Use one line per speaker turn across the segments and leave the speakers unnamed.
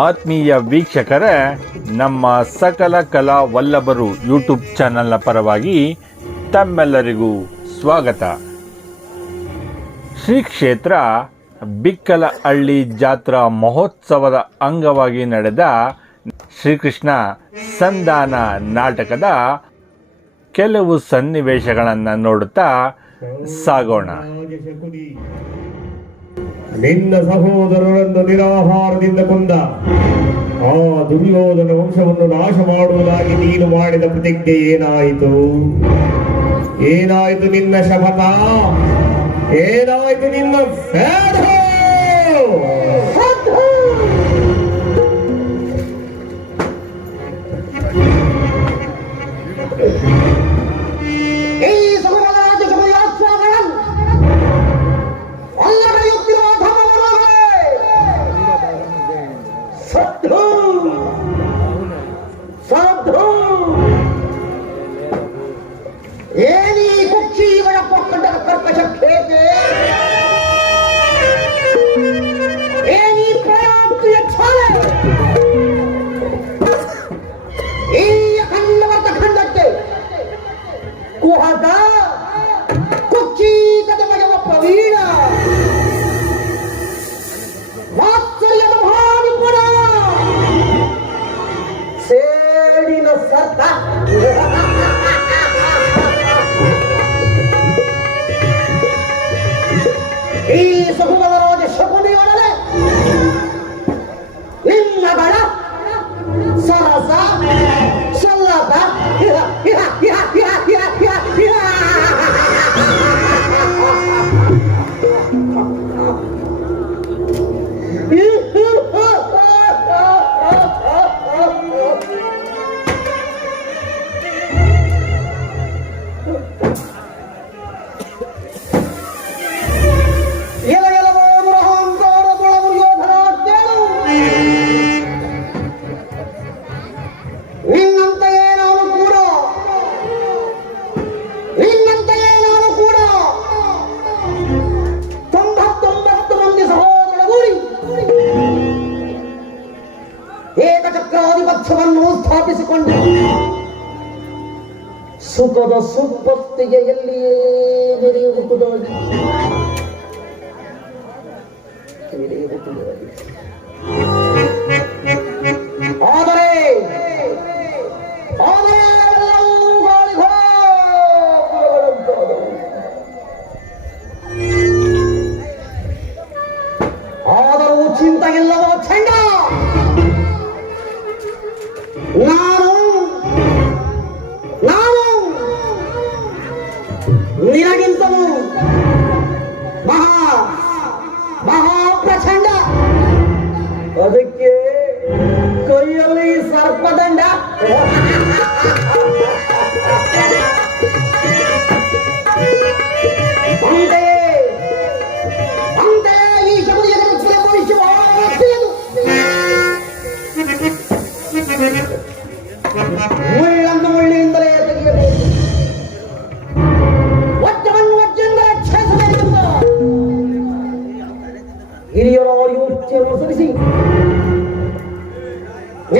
ಆತ್ಮೀಯ ವೀಕ್ಷಕರೇ, ನಮ್ಮ ಸಕಲ ಕಲಾ ವಲ್ಲಭರು ಯೂಟ್ಯೂಬ್ ಚಾನಲ್ನ ಪರವಾಗಿ ತಮ್ಮೆಲ್ಲರಿಗೂ ಸ್ವಾಗತ. ಶ್ರೀ ಕ್ಷೇತ್ರ ಬಿಕ್ಕಲಹಳ್ಳಿ ಜಾತ್ರಾ ಮಹೋತ್ಸವದ ಅಂಗವಾಗಿ ನಡೆದ ಶ್ರೀಕೃಷ್ಣ ಸಂಧಾನ ನಾಟಕದ ಕೆಲವು ಸನ್ನಿವೇಶಗಳನ್ನು ನೋಡುತ್ತಾ ಸಾಗೋಣ.
ನಿನ್ನ ಸಹೋದರರನ್ನು ನಿರಾಹಾರದಿಂದ ಕೊಂದ ಆ ದುರ್ಯೋಧನ ವಂಶವನ್ನು ನಾಶ ಮಾಡುವುದಾಗಿ ನೀನು ಮಾಡಿದ ಪ್ರತಿಜ್ಞೆ ಏನಾಯಿತು? ಏನಾಯಿತು ನಿನ್ನ ಶಪಥ? ಏನಾಯಿತು ನಿನ್ನ
ಸಾಮ್ರಾಜ್ಯವನ್ನು ಸ್ಥಾಪಿಸಿಕೊಂಡ. ಸುಖದ ಸುಪ್ಪತ್ತಿಗೆ ಎಲ್ಲಿಯೇ ನೆರೆಯುವುದಾಗಿ ನೆರೆಯುವುದಾಗಿ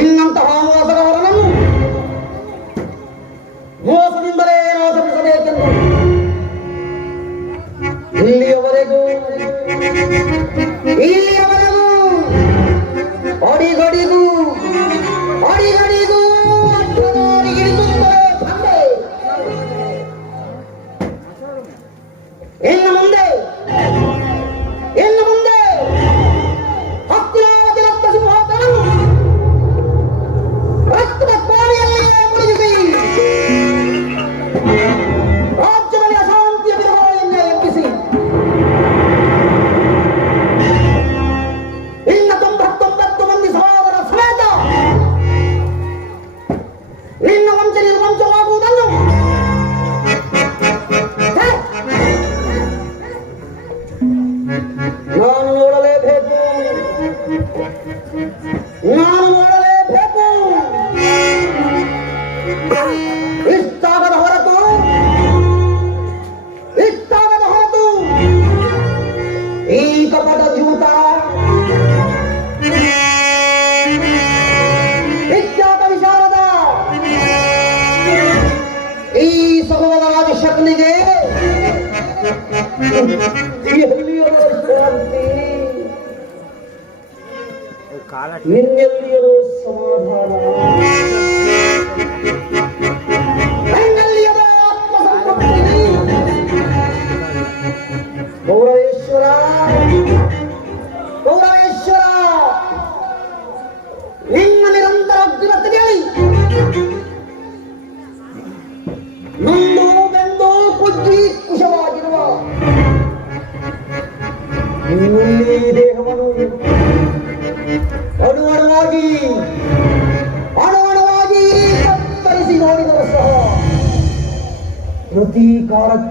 平安的繁华。ಸರ್ವನಾದ ಶಕ್ತಿಗೆ ನಿನ್ನೆಲ್ಲಿಯರೂ ಸಮಾಧಾನ.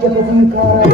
Jakarta.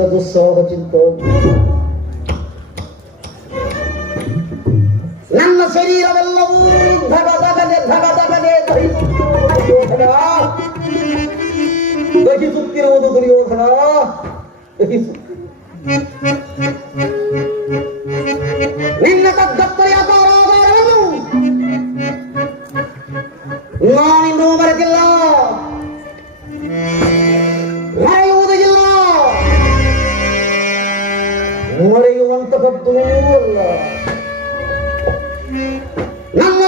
ಹೆಚ್ಚಿನ ದುಸ್ಸಹೋಗಕ್ಕಿಂತ ನಮ್ಮ ಶರೀರವೆಲ್ಲವೂ ಧಗಧಗದೆ ಧಗಧಗದೆ ದಹಿಸುತ್ತಿರುವುದು ದುರ್ಯೋಧನ ದಹಿಸುತ್ತಿರುವುದು ಮೊರೆಯುವಂತಹದ್ದು ಅಲ್ಲ ನಮ್ಮ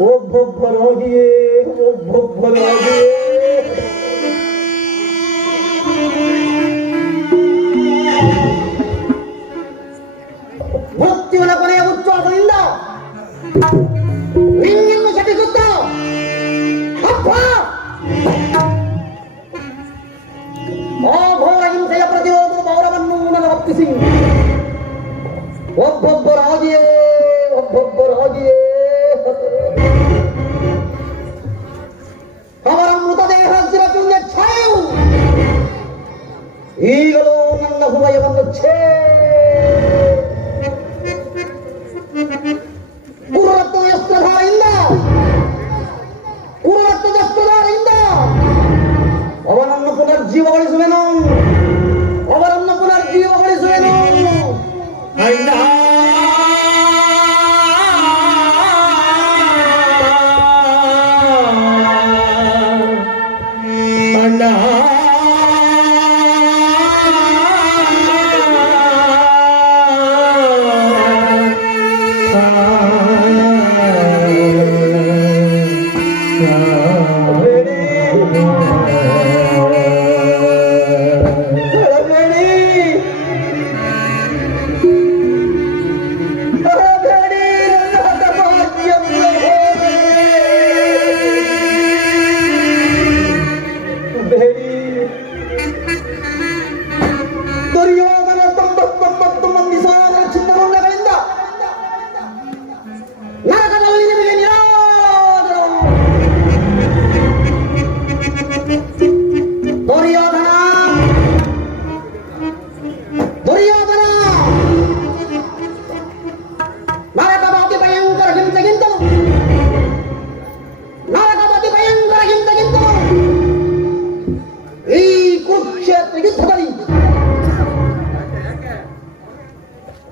ಒಬ್ಬೊಬ್ಬರಾಗಿಯೇ ಒಬ್ಬೊಬ್ಬರಾಗಿಯೇ ಮೃತ್ಯುವಿನ ಕೊನೆಯ ಉಚ್ಚಾಸದಿಂದ ನಿನ್ನನ್ನು ಶಪಿಸುತ್ತ ಅಪ್ಪ! ಘೋರ ಹಿಂಸೆಯ ಪ್ರತಿರೋಧದ ಗೌರವನ್ನು ನನ್ನ ಒಪ್ಪಿಸಿ. ಒಬ್ಬೊಬ್ಬರಾಗಿಯೇ ಒಪ್ಪಗೊಳಿಸುವೆನು ಅವರನ್ನು ಪುನರ್ ಜೀವಗೊಳಿಸುವೆನು ಅಣ್ಣ Yeah.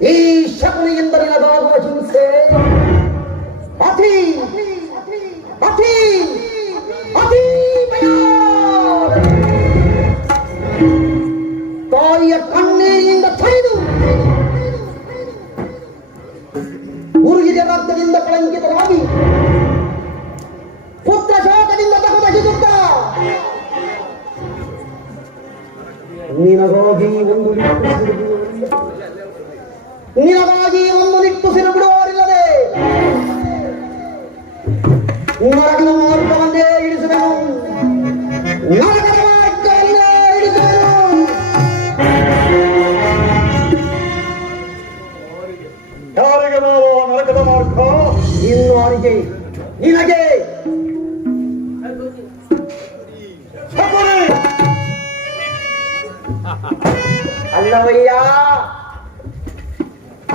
ಈ ಶಕ್ತಿ ಎಂದರೆ ನಗಾಗುವ ಹಿಂಸೆ ಅತಿ ಅತಿ ಅತಿ ತಾಯಿಯ ಕಣ್ಣೀರಿನಿಂದ ತೊಳೆದು
ಉರುಗಿದ ರಕ್ತದಿಂದ ಕಳಂಕಿತರಾಗಿ ಪುತ್ರ ಶೋಕದಿಂದ ತಗದಗಿಸುತ್ತ ನೀನು ಹೋಗಿ
ಒಂದು ನಿನಗಾಗಿ ಒಂದು ನಿಟ್ಟುಸಿರು ಬಿಡುವವರಿಲ್ಲದೆ ನರಕದ ಮಾರ್ಗವನ್ನೇ ಇಳಿಸುವೆನು ನರಕದ ಮಾರ್ಗವನ್ನೇ ಇಳಿಸುವೆನು
ಯಾರಿಗೆ ನಾವು ನರಕದ ಮಾರ್ಗ
ಇನ್ನು ಅವರಿಗೆ ನಿನಗೆ
ಸಪುರಿ
ಅಲ್ಲವಯ್ಯ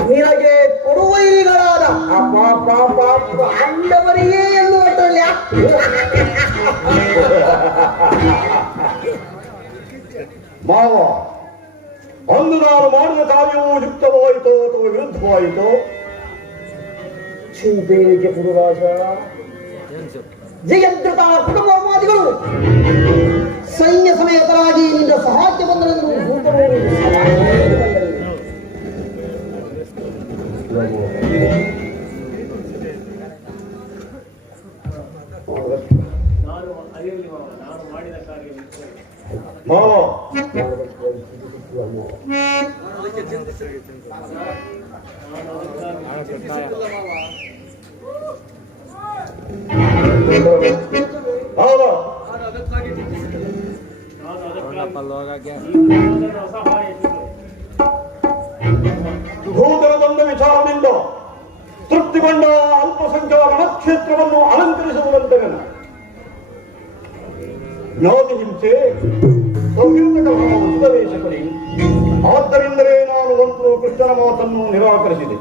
ನಿನಗೆ ಕೊಡುವೈಗಳಾದ ಅಪ್ಪ ಪಾಪ ಅಂಡವರಿಗೆ ಎನ್ನುವುದರಲ್ಲಿ
ಮಾವ ಅಂದು ನಾನು ಮಾಡಿದ ಕಾರ್ಯವು ಯುಕ್ತವಾಯಿತೋ ಅಥವಾ ವಿರುದ್ಧವಾಯಿತೋ?
ಚಿಂತೆಗೆ ಪುರುರಾಜ ಜಯಂತ್ರಿತ ಕುಟುಂಬವಾದಿಗಳು ಸೈನ್ಯ ಸಮೇತರಾಗಿ ಇಲ್ಲಿಂದ ಸಹಾಯಕ್ಕೆ ಬಂದರೆಂದು ದೂತರು ಸಮಾಧಿಯಲ್ಲಿ ಬಂದರು.
ಮಾವ ಮಾವ ಭೂತನ ತಂದ ವಿಚಾರದಿಂದ ತೃಪ್ತಿಗೊಂಡ ಜ್ಞಾತಿ ಹಿಂಸೆ ಉಪದೇಶಕರಿ, ಆದ್ದರಿಂದಲೇ ನಾನು ಒಂದು ಕೃಷ್ಣನ ಮಾತನ್ನು ನಿರಾಕರಿಸಿದೆ.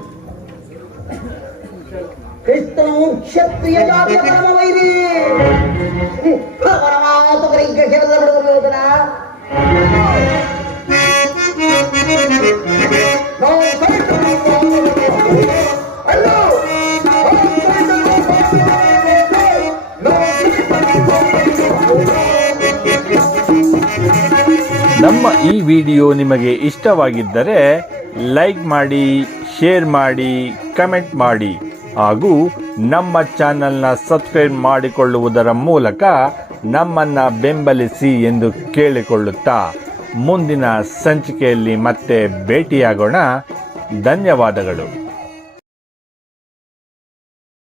ಕ್ರಿಸ್ತನು ಕ್ಷತ್ರಿಯ ಜಾತಿಯ ಪರಮ ವೈರಿ ಅವರ ನಾವು
ನಮ್ಮ ಈ ವಿಡಿಯೋ ನಿಮಗೆ ಇಷ್ಟವಾಗಿದ್ದರೆ ಲೈಕ್ ಮಾಡಿ, ಶೇರ್ ಮಾಡಿ, ಕಮೆಂಟ್ ಮಾಡಿ. ಹಾಗೂ ನಮ್ಮ ಚಾನಲ್ನ ಸಬ್ಸ್ಕ್ರೈಬ್ ಮಾಡಿಕೊಳ್ಳುವುದರ ಮೂಲಕ ನಮ್ಮನ್ನು ಬೆಂಬಲಿಸಿ ಎಂದು ಕೇಳಿಕೊಳ್ಳುತ್ತಾ ಮುಂದಿನ ಸಂಚಿಕೆಯಲ್ಲಿ ಮತ್ತೆ ಭೇಟಿಯಾಗೋಣ. ಧನ್ಯವಾದಗಳು.